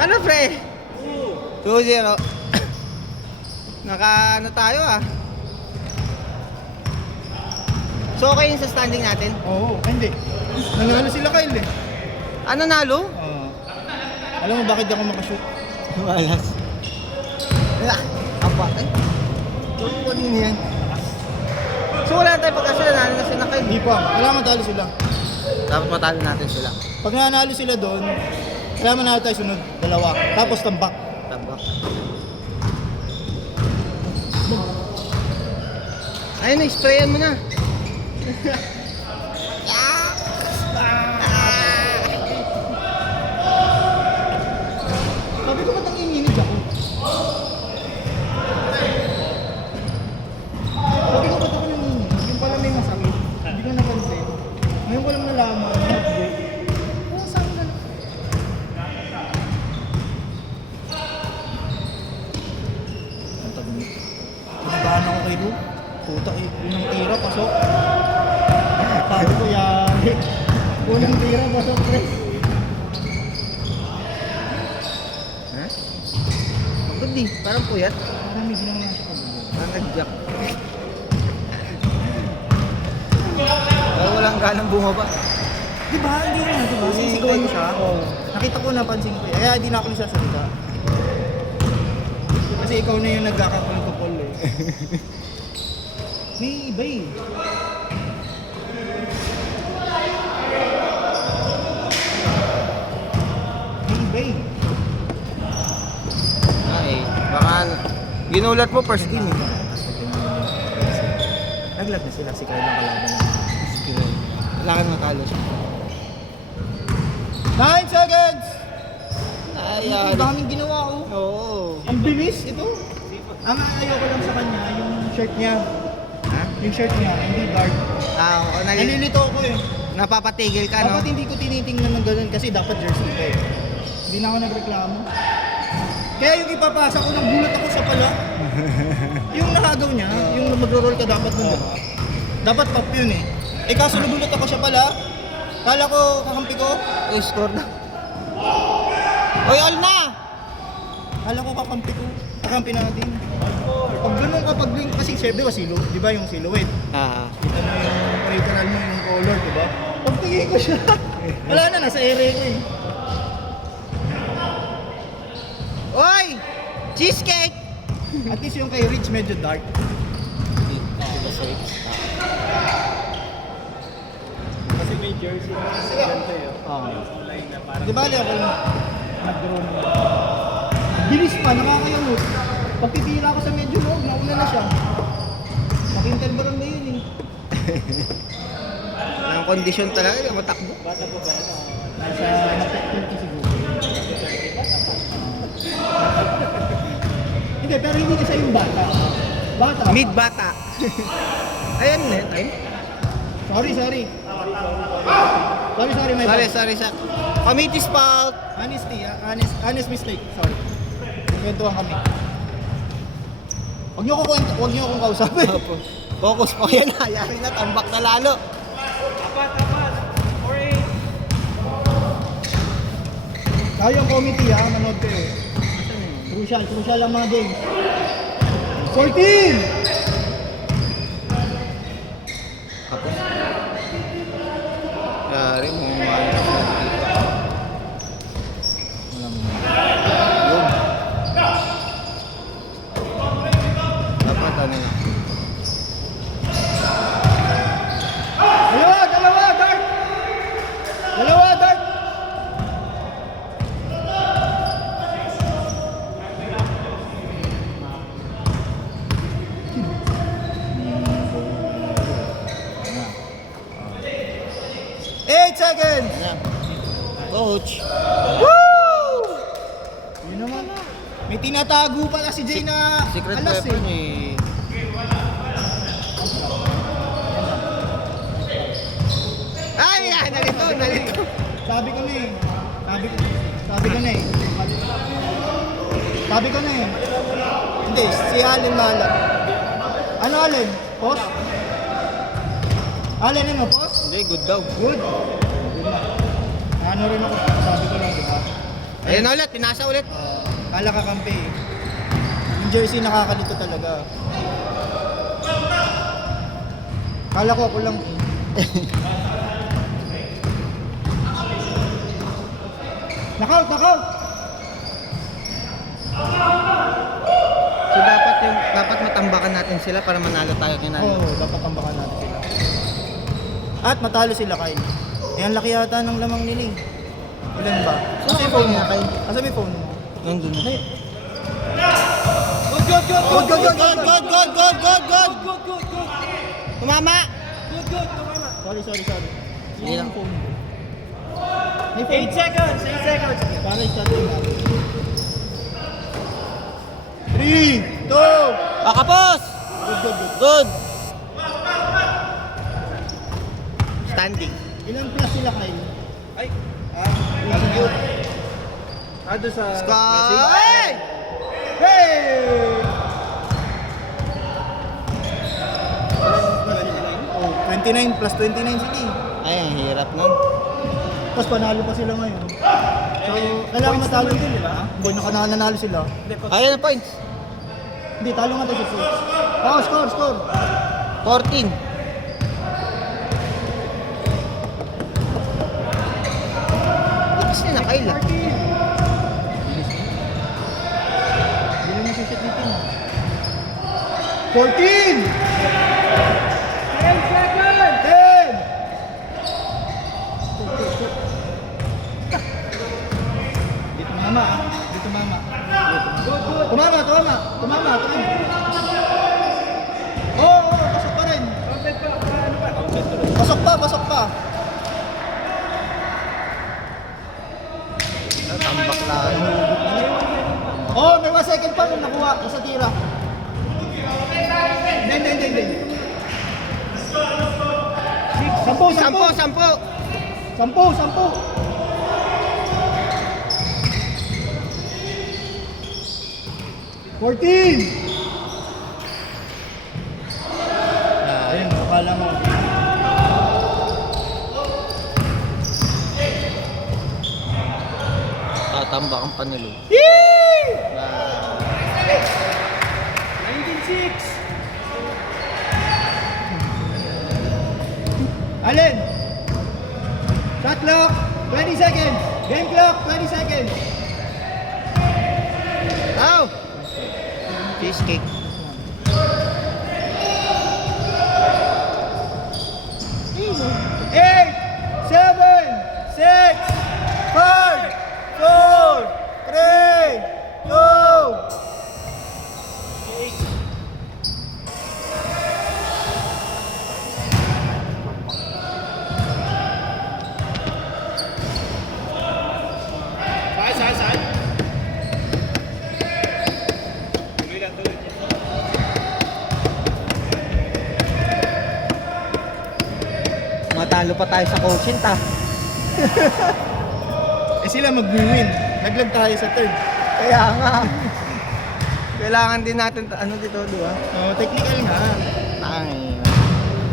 Ano pre? 2-0. Naka ano tayo ah. So okay yung sa standing natin? Oo, hindi. Nanalo sila Kyle eh. Ano nalo? Alam mo bakit di ako makashoot? Malas. Apa? Ay. Ano din yan? So wala na tayo pagkasya, nanalo na sila kayo. Hindi pa. Kailangan matalo sila. Dapat matalo natin sila. Pag nanalo sila doon, kailangan manalo tayo sunod. Dalawa. Tapos tambak. Tabak. Ayun, sprayan mo na. Sabi ko ba't ang inginig ako? Sabi ko ba't ako nanginig? Yung pala may masakit. Hindi ko napansin. Ngayon ko lang nalaman. Heartbreak. Oh, saan ka na? Ang tabi. Kinabahan ako kay Ru. Puta eh. Unang tira, pasok. Sabi ko, yari. Unang tira, pasok, Chris. Ha? Pagod di, parang puyat. Parang may ginang nasa pagod. Parang nag-jack. Walang ganang bumaba. Diba? Hindi na, diba? Sisigawan ko siya. Nakita ko, napansin ko. Kaya hindi na ako nagsasalita. Kasi ikaw na yung nagkakapol-kapol eh. May iba eh. May iba eh. Ay, baka ginulat mo first game eh. Naglag na sila si Kyle ng kalaban na. Wala kang matalo siya. 9 seconds! Ay, Ang daming ginawa oh. Oo. Ang bilis ito. Ang ayoko lang sa kanya, yung shirt niya. Ha? Yung shirt niya, hindi dark. Nalilito ako eh. Napapatigil ka, no? Dapat hindi ko tinitingnan ng ganun kasi dapat jersey pa eh. Hindi na ako nagreklamo. Kaya yung ipapasa ko, nagulat ako sa pala. Yung nakagaw niya, yung magro-roll ka dapat nun. Dapat pop yun eh. Eh kaso nagulat ako siya pala. Kala ko kakampi ko. Uy, score na. Uy, all na! Kala ko kakampi ko. Kakampi natin. Pag ganun kapag kasi syempre ba silo, di ba yung silhouette? Ah. Kita mo yung literal mo yung color, di ba? Pagtingin ko siya. Wala na, nasa area ko eh. Uy! Cheesecake! At least yung kay Rich medyo dark. Kasi may jersey na kasi ganito yun. Di ba ako nag-draw na. Bilis pa, nakakayamot. Pag titira ko sa medyo loob, nauna na siya. Makinterbaran na yun eh. Ang kondisyon talaga, matakbo. Bata po ba? Nasa 30 siguro. Hindi, pero hindi kasi yung bata. Bata. Mid-bata. Ayan na, time. Sorry. Sorry, my bad. Sorry. Committee's fault. Honesty, honest mistake. Sorry. Nagkwentuhan kami. Huwag niyo akong kausapin. Focus po yan, hayari na, tambak na lalo. Tayo ang committee ha, manood kayo. Crucial ang mga games. 14! Tapos, yari mo, ano ka sa dito. Yun. Dapat ano na. Dalawa, Dart! Seconds! Coach. Woo! Yun naman. May tinatago pala si Jay na Secret alas weapon eh. Ay, nalito. Sabi ko na eh. Hindi, si Allen Mala. Ano Allen? Post? Allen ano, post? Hindi, good daw. Good. Good na. Ano rin ako, sabi ko lang, di ba? Ayun na ulit, pinasa ulit. Kala kakampi. Yung jersey nakakalito talaga. Kala ko ako lang. Knockout, knockout! So dapat matambakan natin sila para manalo tayo kinalo. Oo, dapat tambakan natin sila. At matalo sila, Kyle. Eh, ang laki yata ng lamang nila eh. Ilan ba? Asa yung phone niya, Kyle? Asa may phone mo? Nandun na. Good, good, good, good, good, good, good, good, good, good, good, good, good, good. Tumama! Good, good, tumama. Sorry, sorry, sorry. Sige lang. Phone mo. May phone. 8 seconds, 8 seconds. Para i-start natin. 3, 2, Kapos! good, good, good. Good! Standing. Ilan plus sila, Kyle? Ay, good. Doon sa Sky! Hey! Oh, 29 plus 29 sige. Ay, ang hirap nun. Tapos panalo pa sila ngayon. So, kailangan matalo din, di ba? Boy, nanalo sila. Ayun ang points. Hindi, talo nga tayo sa 6. Oh, score, score. 14. Lakas nila, Kyle. Hindi na nasusit dito. 14! 10 seconds! 10! Dito mama, ah. Dito mama. Tumama, tumama. Tumama, tumama. Oo, pasok pa rin. Pasok pa, pasok pa. Tambak lang. Oh, may 1 second pa nung nakuha sa tira. Hindi. 10. 14! Ayun, akala mo. Tatambak ang panalo. 19-6. Alin? Shot clock, 20 seconds. Game clock, 20 seconds. Ow! Cheesecake. Eight, 7, 6, 5, 4, 3, 2. Saan? Tuloy lang. Matalo pa tayo sa coaching ta. Eh sila mag-win. Naglag tayo sa third. Kaya nga. Kailangan din natin ano dito, di ba? Oh, technical nga. Ay.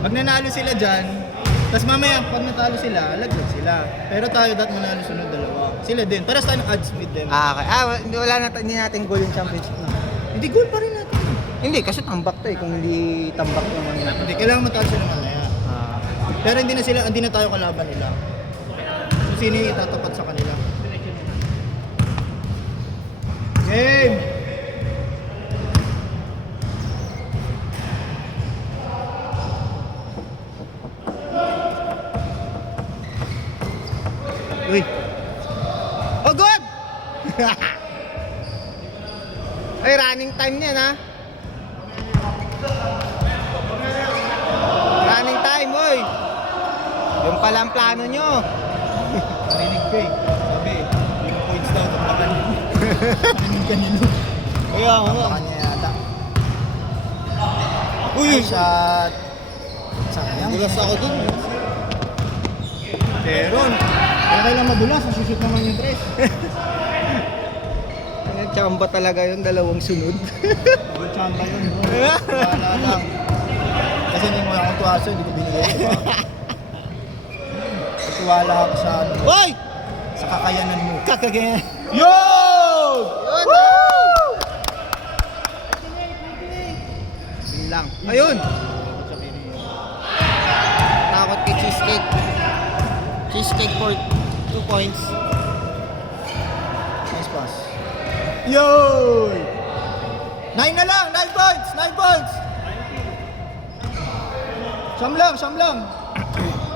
Pag nanalo sila dyan, tapos mamaya pag natalo sila, laglag sila. Pero tayo dapat manalo sunod dalawa. Sila din. Para sa odds with them. Okay. Wala na hindi natin goal yung championship na. Hindi goal pa rin natin. Hindi, kasi tambak to eh. Kung hindi tambak naman yun. Hindi, kailangan matalo sila mamaya. Pero hindi na tayo kalaban nila. So, sino yung itatapat sa kanila? Game! Uy. Oh, good! Ay, running time niyan ha. Running time, oy. Yung pala ang plano nyo. Narinig ko eh. Sabi, yung points daw, tapakan nyo. Narinig ka nilo. Kaya ako. Tapakan niya yata. Uy! Ay, shot. Sayang. Gulas ako dun. Teron. Kaya kailan madulas, nasushoot naman yung tres. Chamba talaga yun, dalawang sunod. Good chamba yun. Wala lang. Kasi hindi mo akong tuwaso, hindi ko binigay. Diba? Tuwala ako sa ano, Hoy! sa kakayanan mo. Kakagaya. Yo! Yun! Yun lang. Ayun! Takot kay Cheesecake. Cheesecake for 2 points. Nice pass. Yo! 9 na lang! 9 points! 9 points! Siyam lang!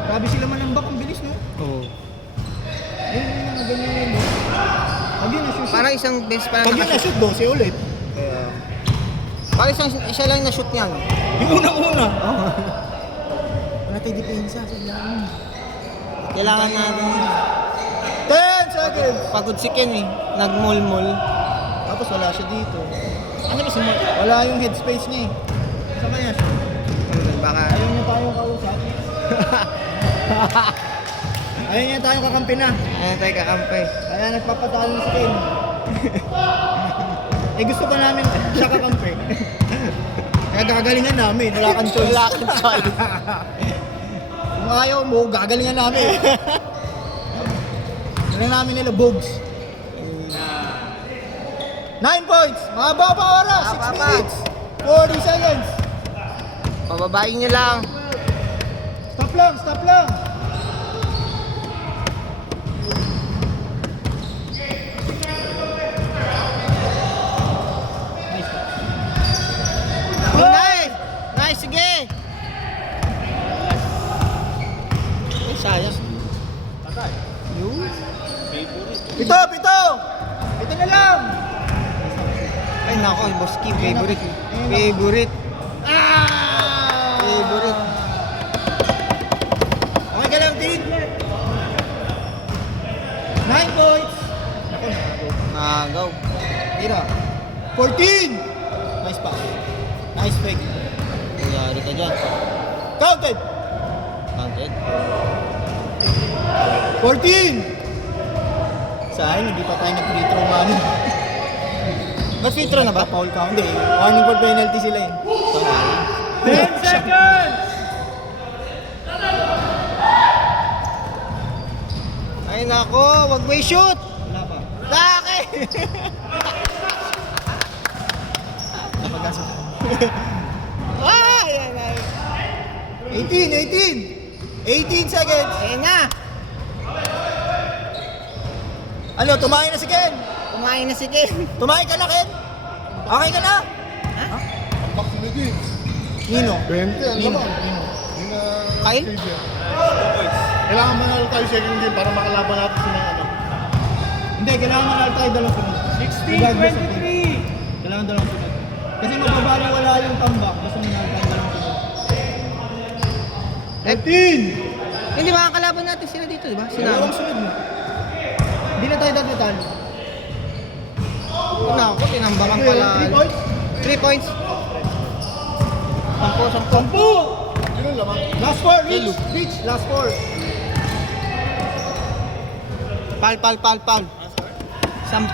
Grabe sila manambak, ang bilis, no? Oo. Yun yung mga ganyan yun, no? Pag yun na-shoot, Parang isang best pa lang pag yun nakashoot. na-shoot, 12 ulit. Parang isa lang na-shoot niya, no? Yung unang-una. Wala tayo depensa sa ilalim. Kailangan natin. 10 seconds! Pagod si Ken eh. Nag-mall-mall. Tapos wala siya dito. Ano ba si Mall? Wala yung headspace niya eh. Sa kanya siya. Baka... Ayaw niya tayong kausap. Ayaw niya tayong kakampi na. Ayan tayo kakampi. Kaya nagpapatalo na si Ken. Eh gusto pa namin siya kakampi. Kaya gagalingan namin. Wala kang choice. Wala kang choice. Kung ayaw mo, gagalingan namin. Wala namin nila Bogs. 9 points! Mahaba pa oras! 6 Mahaba pa. minutes! 40 seconds! Pababain niyo lang. Stop lang! Stop lang! Nice. Oh, nice! Nice, sige! Ay, sayang. Yun. Pito! Pito! Pito na lang! Ay, nako, Boss Kim, favorite. Favorite. Ah! Favorite. Okay ka lang, Tid? 9 points! Ako, Nagaw. tira. 14! Nice pass. Nice fake. Kuyari ka dyan. Counted! Counted. 14! Sa akin, hindi pa tayo nag-free throw man. Ba't free throw na ba? Foul count eh. Warning for penalty sila eh. 10 seconds! Ay, nako, wag may shoot! Wala pa. Laki! Napagasa. Ah, yan, ay. 18! 18 seconds! Ayan na! Ano, tumahin na si Ken? Kumain na si Ken. Tumahin ka na, Ken? Okay ka na? Ha? Nino? 20, ano Nino? ba? Nino? Kyle? Kailangan manalo tayo second game para makalaban natin sila ano. Hindi, kailangan manalo tayo dalawang sunod. 16-23! Kailangan dalawang sunod. Kasi mababali wala yung tambak. Basta manalo tayo dalawang sunod. 15! Hindi, makakalaban natin sila dito, di ba? Sinama. Dalawang sunod mo. Hindi na tayo tatalo. Nako, tinambakan pala. 3 points? 3 points. 10. Yun lamang. Last 4, reach! Reach! Last 4. Pal. 10. 6.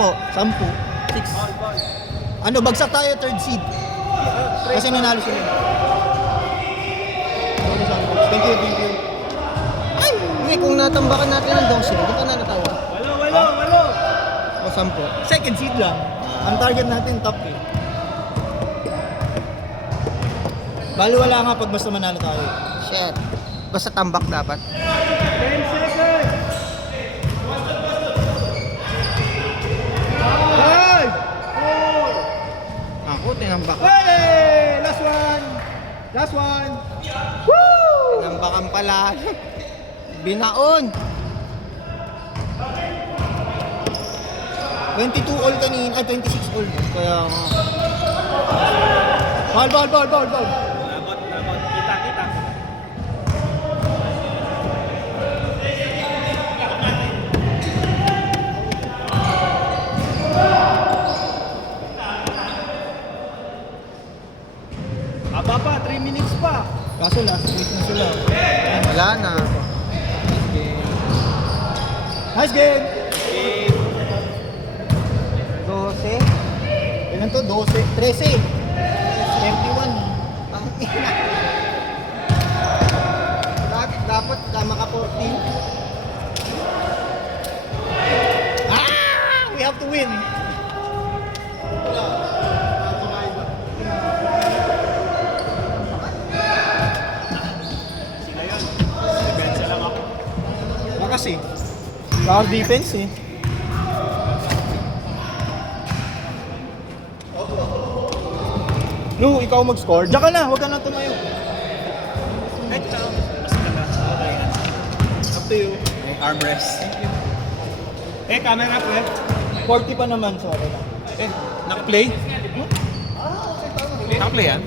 Ano, bagsak tayo third seed. Kasi nanalo sila. Thank you. Ay, hindi, kung natambakan natin ng 12, di pa na tayo. Walo! O 10. Second seed lang. Ang target natin, top 3. Bali wala nga pag basta manalo tayo. Shit. Basta tambak dapat. 10 seconds! 5! Ako, tinambak. Hey! Last one! Last one! Woo! Tinambakan pala. Binaon. 22 all kanina, 26 all. Kaya Ball. Labot. Kita. Aba pa, 3 minutes pa. Kaso last week na sila. wala na. Nice game! 12. Ilan to? 12? 13. 21. Ang ina. Dapat maka 14. Ah! We have Saka defense eh. Lu, ikaw mag-score. Diyan ka na, huwag ka na tumayo. Up to you. Armrest. Camera po 40 pa naman, sorry lang. Naka-play? Naka-play yan?